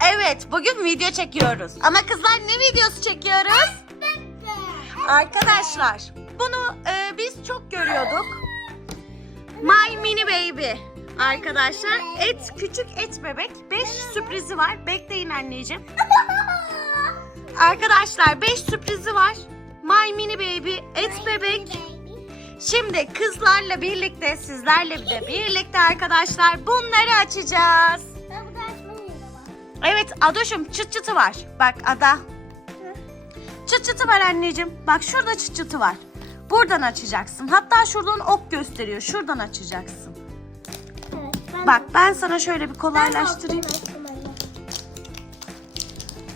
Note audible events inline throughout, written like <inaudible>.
Evet, bugün video çekiyoruz. Ama kızlar ne videosu çekiyoruz? Arkadaşlar, bunu e, biz çok görüyorduk. My Mini Baby. Arkadaşlar, et küçük et bebek. 5 sürprizi var. Bekleyin anneciğim. Arkadaşlar 5 sürprizi var. My Mini Baby et bebek. Şimdi kızlarla birlikte, sizlerle de birlikte arkadaşlar bunları açacağız. Evet Adoş'um çıt çıtı var. Bak Ada. Çıt çıtı var anneciğim. Bak şurada çıt çıtı var. Buradan açacaksın. Hatta şuradan ok gösteriyor. Şuradan açacaksın. Evet, ben Bak ben sana şöyle bir ben kolaylaştırayım.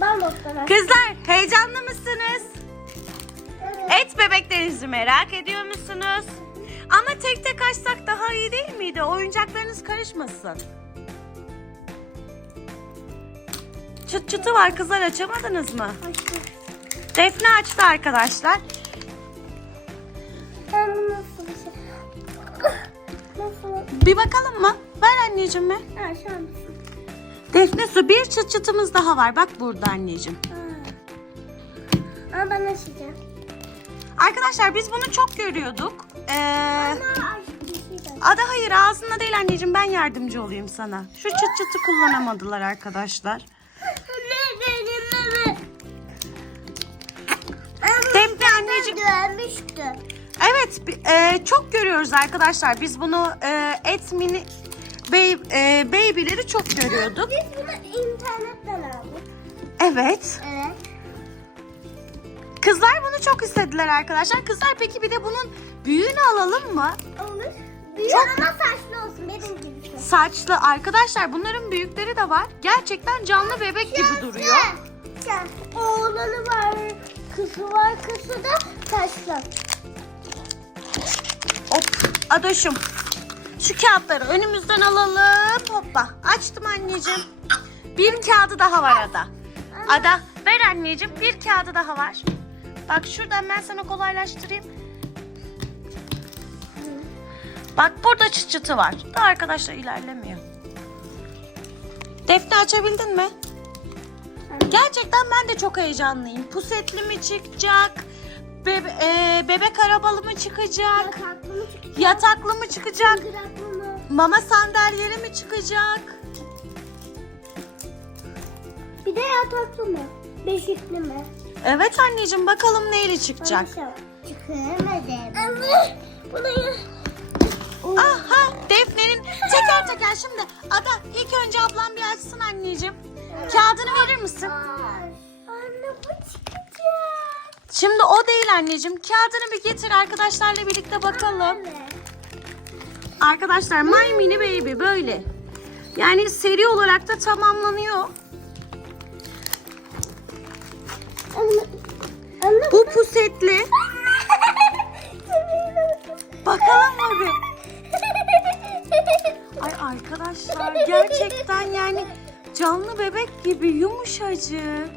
Ben açtım. Kızlar heyecanlı mısınız? Evet. Et bebeklerinizi merak ediyor musunuz? Ama tek tek açsak daha iyi değil miydi? Oyuncaklarınız karışmasın. Çıt çıtı var kızlar açamadınız mı? Açtım. Defne açtı arkadaşlar. Ben bunu nasıl bir şey? Nasıl? Bir bakalım mı? Ver anneciğim mi? Ha şu an. Defne su bir çıt çıtımız daha var. Bak burada anneciğim. Ha. Ama ben açacağım. Arkadaşlar biz bunu çok görüyorduk. Ee, Ama şey. Ada hayır ağzında değil anneciğim ben yardımcı olayım sana. Şu çıt çıtı kullanamadılar arkadaşlar. Görmüştüm. Evet e, çok görüyoruz arkadaşlar. Biz bunu e, et mini bey, e, baby'leri çok görüyorduk. Biz bunu internetten aldık. Evet. Evet. Kızlar bunu çok istediler arkadaşlar. Kızlar peki bir de bunun büyüğünü alalım mı? Olur. Büyük Çok- ama saçlı olsun benim gibi. Saçlı arkadaşlar bunların büyükleri de var. Gerçekten canlı bebek gibi duruyor. Oğlanı var, kızı var, kızı da saçlı. Hop Adaşım. Şu kağıtları önümüzden alalım. Hoppa. Açtım anneciğim. Bir kağıdı daha var Ada. Ada ver anneciğim. Bir kağıdı daha var. Bak şuradan ben sana kolaylaştırayım. Bak burada çıt çıtı var. Da arkadaşlar ilerlemiyor. Defne açabildin mi? Gerçekten ben de çok heyecanlıyım. Pusetli mi çıkacak? Bebe- e, bebek arabalı mı çıkacak? Yataklı mı çıkacak? Yataklı mı çıkacak? Kıraklı mı? Mama sandalyeli mi çıkacak? Bir de yataklı mı? Beşikli mi? Evet anneciğim bakalım neyle çıkacak. Çıkamadım. Aha Defne'nin teker teker şimdi. Ada ilk önce ablam bir açsın anneciğim. Kağıdını verir misin? Şimdi o değil anneciğim. Kağıdını bir getir arkadaşlarla birlikte bakalım. Arkadaşlar My Mini Baby böyle. Yani seri olarak da tamamlanıyor. Bu pusetli. <laughs> Bakalım mı bir? Ay arkadaşlar gerçekten yani canlı bebek gibi yumuşacık.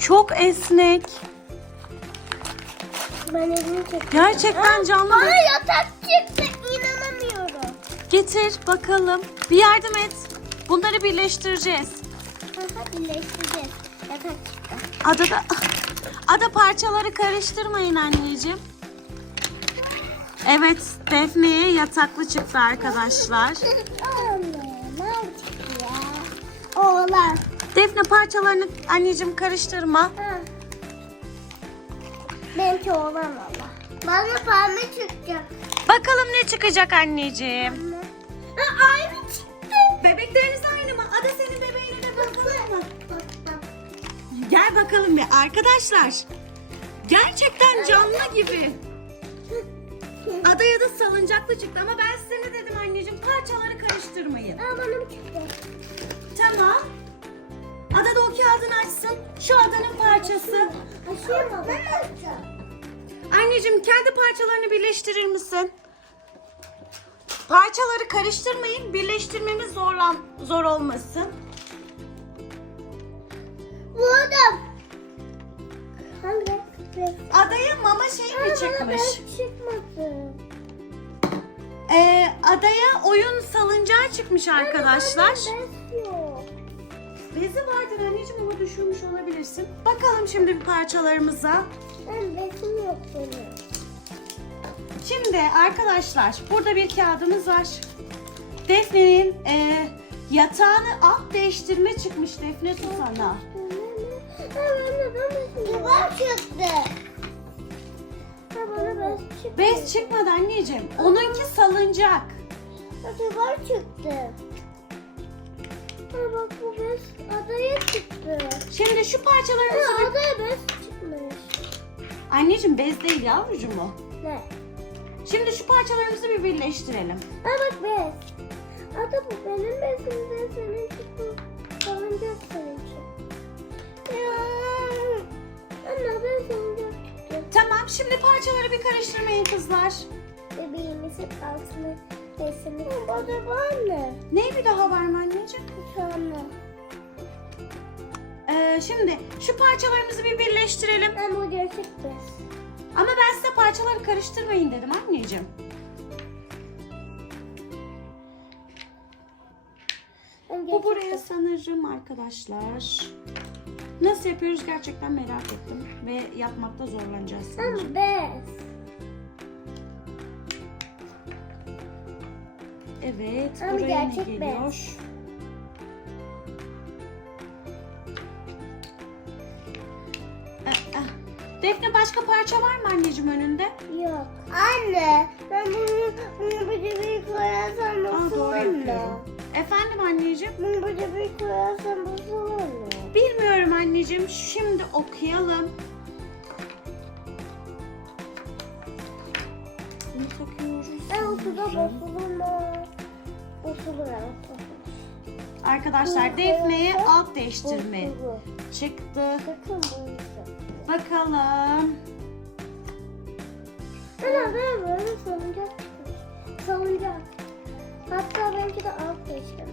Çok esnek. Ben elimi çektim. Gerçekten canlı Bana bebek. yatak çıktı. inanamıyorum. Getir bakalım. Bir yardım et. Bunları birleştireceğiz. Aha birleştireceğiz. Yatak çıktı. Ada da <laughs> Ada parçaları karıştırmayın anneciğim. Evet, Defne'ye yataklı çıktı arkadaşlar. <laughs> Oğlan. Defne parçalarını anneciğim karıştırma. Benimki oğlan valla. Bana pembe çıkacak. Bakalım ne çıkacak anneciğim. Anne. Ha, aynı çıktı. Bebekleriniz aynı mı? Ada senin bebeğine de bakalım mı? Gel bakalım bir arkadaşlar. Gerçekten canlı gibi. <laughs> Adaya da salıncaklı çıktı ama ben size ne dedim anneciğim? Parçaları karıştırmayın. Aa bana çıktı. Tamam. Ada da o kağıdını açsın. Şu adanın parçası. Açayım mı? Ben açacağım. Anneciğim kendi parçalarını birleştirir misin? Parçaları karıştırmayın. Birleştirmemiz zorlan zor olmasın. Buldum. Adaya mama şey mi çıkmış? çıkmadı. Ee, adaya oyun salıncağı çıkmış arkadaşlar. Bezi vardır anneciğim ama düşürmüş olabilirsin. Bakalım şimdi bir parçalarımıza. Ben besim yok benim. Şimdi arkadaşlar burada bir kağıdımız var. Defne'nin e, yatağını alt değiştirme çıkmış Defne Susan'a. Duvar çıktı. Bana bez çıktı. Bez çıkmadı anneciğim. Onunki salıncak. Duvar çıktı. Ha bak bu bez adaya çıktı. Şimdi şu parçalarımızı... Ha adaya bez. Anneciğim bez değil yavrucuğum o. Ne? Şimdi şu parçalarımızı bir birleştirelim. Ha bak bez. Ada bu benim bezim de seninki bu. Salıncak seninki. Ya. Anne ben salıncak. Tamam şimdi parçaları bir karıştırmayın kızlar. Bebeğimizin altını besini. Bu da var mı? Ne bir daha var mı anneciğim? Şu anda. Ee, şimdi şu parçalarımızı bir birleştirelim. Ben bu gerçek bez. Ama ben size parçaları karıştırmayın dedim anneciğim. Bu buraya sanırım arkadaşlar. Nasıl yapıyoruz gerçekten merak ettim. Ve yapmakta zorlanacağız sanırım. Bez. Evet buraya ne geliyor? bez. Defne başka parça var mı anneciğim önünde? Yok. Anne ben bunu, bunu bu cebeyi koyarsam Aa, nasıl doğru olur? yapıyorum. Efendim anneciğim? Bunu bu cebeyi koyarsam nasıl olur? Bilmiyorum anneciğim. Şimdi okuyalım. Bunu takıyoruz. Ben okulda mu? Bozulur ama. Arkadaşlar Defne'ye alt değiştirme çıktı. Yüzden. Bakalım. Ana ben böyle salıncak çıkmış. Salıncak. Hatta belki de alt değiştirme.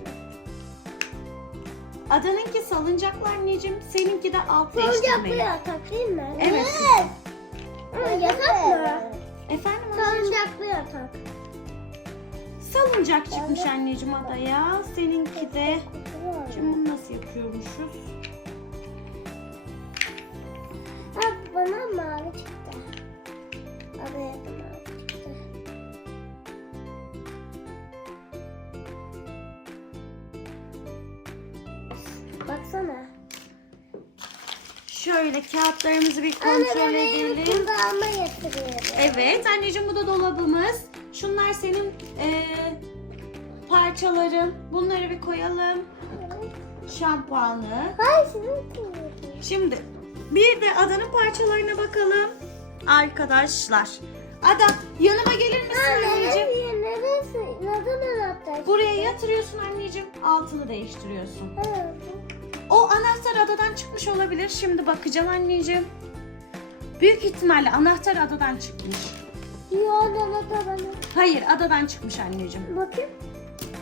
Adanınki salıncaklı anneciğim. Seninki de alt Salıncaklı değiştirmeli. yatak değil mi? Evet. Ama yatak mı? Efendim anneciğim? Salıncaklı yatak. Salıncak çıkmış anneciğim adaya. Seninki de. Şimdi bunu nasıl yapıyormuşuz? Kağıtlarımızı bir Anne kontrol edelim. kulağıma getiriyorum. Evet anneciğim bu da dolabımız. Şunlar senin eee, parçaların. Bunları bir koyalım. Şampuanı. Hayır kulağın. Şimdi bir de adanın parçalarına bakalım. Arkadaşlar. Ada yanıma gelir misin anneciğim? Neresi? Neden anahtar? Buraya yatırıyorsun anneciğim. Altını değiştiriyorsun. Ha, O anahtar adadan çıkmış olabilir. Şimdi bakacağım anneciğim. Büyük ihtimalle anahtar adadan çıkmış. Yo anahtar bana. Hayır adadan çıkmış anneciğim. Bakayım.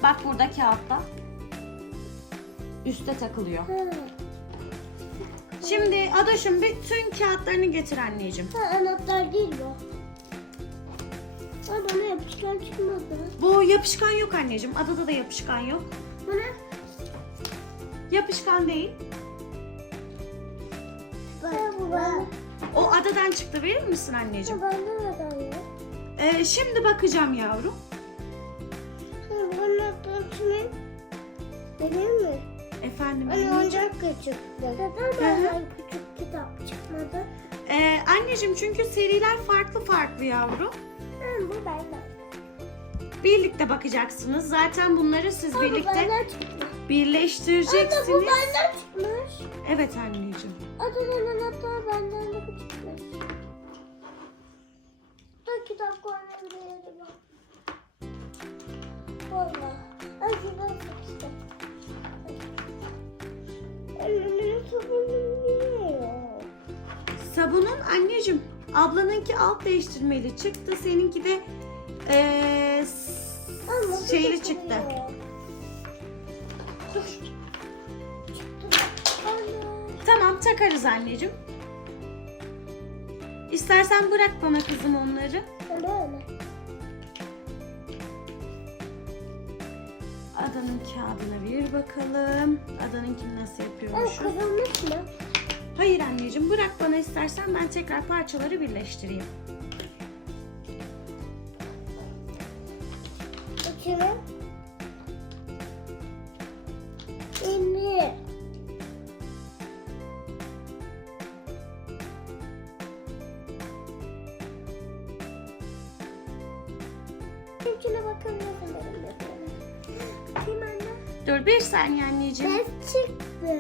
Bak burada kağıtta. Üste takılıyor. Ha. Şimdi Adaşım bütün kağıtlarını getir anneciğim. ha anahtar değil bu. Bana yapışkan çıkmadı. Bu yapışkan yok anneciğim. Adada da yapışkan yok. Bu ne? Yapışkan değil. Bana. O adadan çıktı verir misin anneciğim? Bende neden yok? Ee, şimdi bakacağım yavrum. Anahtar kimin? Benim mi? Efendim Hani anneciğim. oyuncak küçüktü. Neden Hı hı. benden küçük kitap çıkmadı? Ee, anneciğim çünkü seriler farklı farklı yavrum. Ha bu benden. Birlikte bakacaksınız. Zaten bunları siz bu birlikte çıktı. Anne bu birleştireceksiniz. benden çıkmış. Evet anneciğim. Adının anahtarı benden de çıkmış. Da kitap koyma bir yere bak. Valla. Ay şuradan sıkıştı. Elimin sabunu niye? Sabunun anneciğim ablanınki alt değiştirmeli çıktı. Seninki de ee, Ama şeyli çıktı. Dur. Tamam takarız anneciğim. İstersen bırak bana kızım onları. Adanın kağıdına bir bakalım. Adanınkini nasıl yapıyormuşuz? kazanmış mı? Hayır anneciğim bırak bana istersen ben tekrar parçaları birleştireyim. Bakıyorum. 5 saniye anneciğim. Bez çıktı.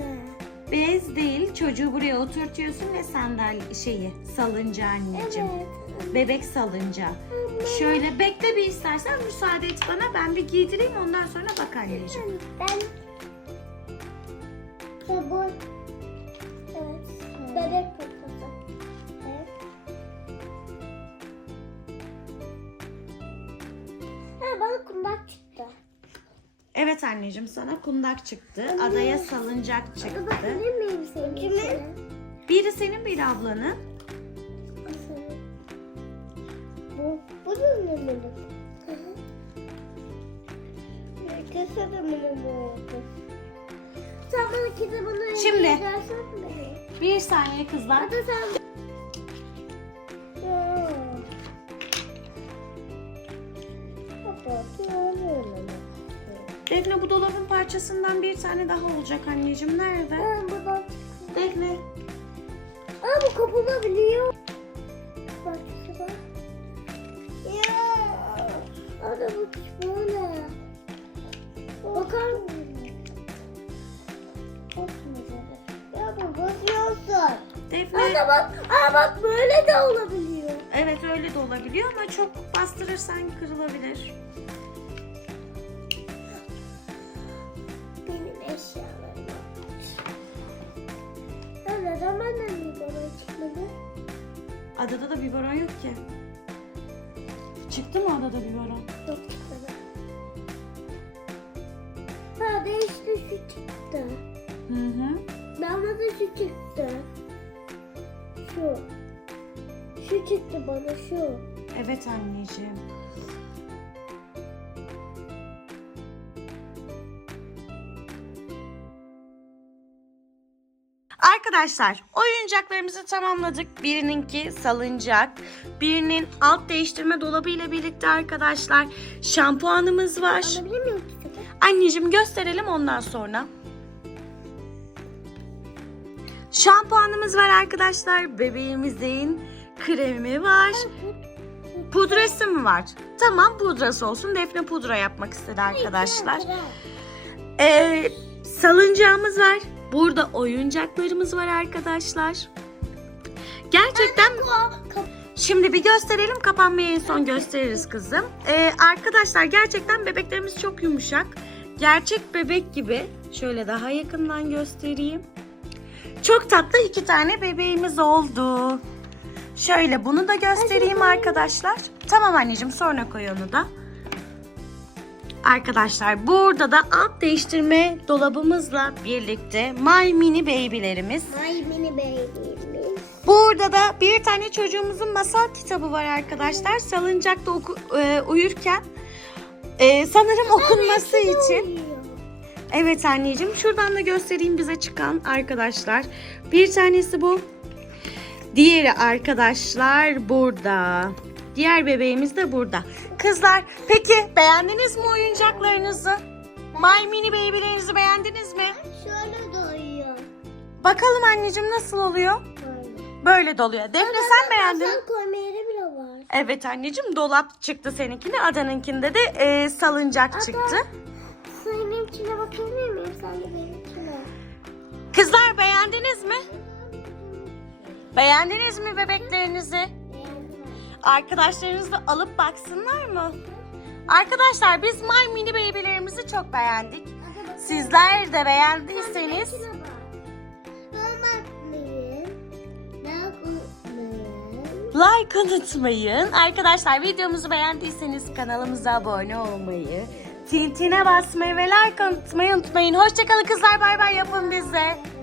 Bez değil. Çocuğu buraya oturtuyorsun ve sandalye şeyi salıncağı anneciğim. Evet. Bebek salıncağı. Şöyle bekle bir istersen müsaade et bana. Ben bir giydireyim ondan sonra bak anneciğim. Ben bebek Evet anneciğim sana kundak çıktı. Adaya salıncak çıktı. miyim senin Kimin? Biri senin biri ablanın. Bu, bu da benim? Herkese de benim oldu. Sen bana kitabını Şimdi. Bir saniye kızlar. Hadi sen. parçasından bir tane daha olacak anneciğim. Nerede? Ben buradan Defne. Aa bu kapılabiliyor. Bak şurada. Ya. Ana bu bu ne? Bakar mısın? Ya bu basıyorsun. Defne. Ana bak, aa bak böyle de olabiliyor. Evet öyle de olabiliyor ama çok bastırırsan kırılabilir. Neden benden bir bana çıkmadı? Adada da biberon yok ki. Çıktı mı adada biberon? Yok çıkmadı. Ha değişti şu çıktı. Hı hı. Bana da şu çıktı. Şu. Şu çıktı bana şu. Evet anneciğim. Arkadaşlar oyuncaklarımızı tamamladık. Birininki salıncak, birinin alt değiştirme dolabı ile birlikte arkadaşlar şampuanımız var. Alabilir miyim? Anneciğim gösterelim ondan sonra. Şampuanımız var arkadaşlar. Bebeğimizin kremi var. Pudrası mı var? Tamam pudrası olsun. Defne pudra yapmak istedi arkadaşlar. Ee, salıncağımız var. Burada oyuncaklarımız var arkadaşlar. Gerçekten Şimdi bir gösterelim. Kapanmayı en son gösteririz kızım. Ee, arkadaşlar gerçekten bebeklerimiz çok yumuşak. Gerçek bebek gibi. Şöyle daha yakından göstereyim. Çok tatlı iki tane bebeğimiz oldu. Şöyle bunu da göstereyim arkadaşlar. Tamam anneciğim sonra koy onu da. Arkadaşlar burada da alt değiştirme dolabımızla birlikte My Mini Baby'lerimiz. My mini baby'miz. Burada da bir tane çocuğumuzun masal kitabı var arkadaşlar. Salıncakta oku- e, uyurken e, sanırım okunması için. Evet anneciğim şuradan da göstereyim bize çıkan arkadaşlar. Bir tanesi bu. Diğeri arkadaşlar burada. Diğer bebeğimiz de burada. Kızlar peki beğendiniz mi oyuncaklarınızı? My Mini Baby'lerinizi beğendiniz mi? Şöyle doyuyor. Bakalım anneciğim nasıl oluyor? Böyle. Böyle doluyor. Defne sen beğendin mi? Sen koyma yeri bile var. Evet anneciğim dolap çıktı seninkinde. Adanınkinde de e, salıncak Ada. çıktı. Senin içine bakabilir miyim? Sen de benimkine. Kızlar beğendiniz mi? Beğendiniz mi bebeklerinizi? Beğendim. Arkadaşlarınız da alıp baksınlar mı? Arkadaşlar biz My Mini Baby'lerimizi çok beğendik. Sizler de beğendiyseniz like unutmayın. Arkadaşlar videomuzu beğendiyseniz kanalımıza abone olmayı, tintine basmayı ve like unutmayı unutmayın. Hoşçakalın kızlar bay bay yapın bize.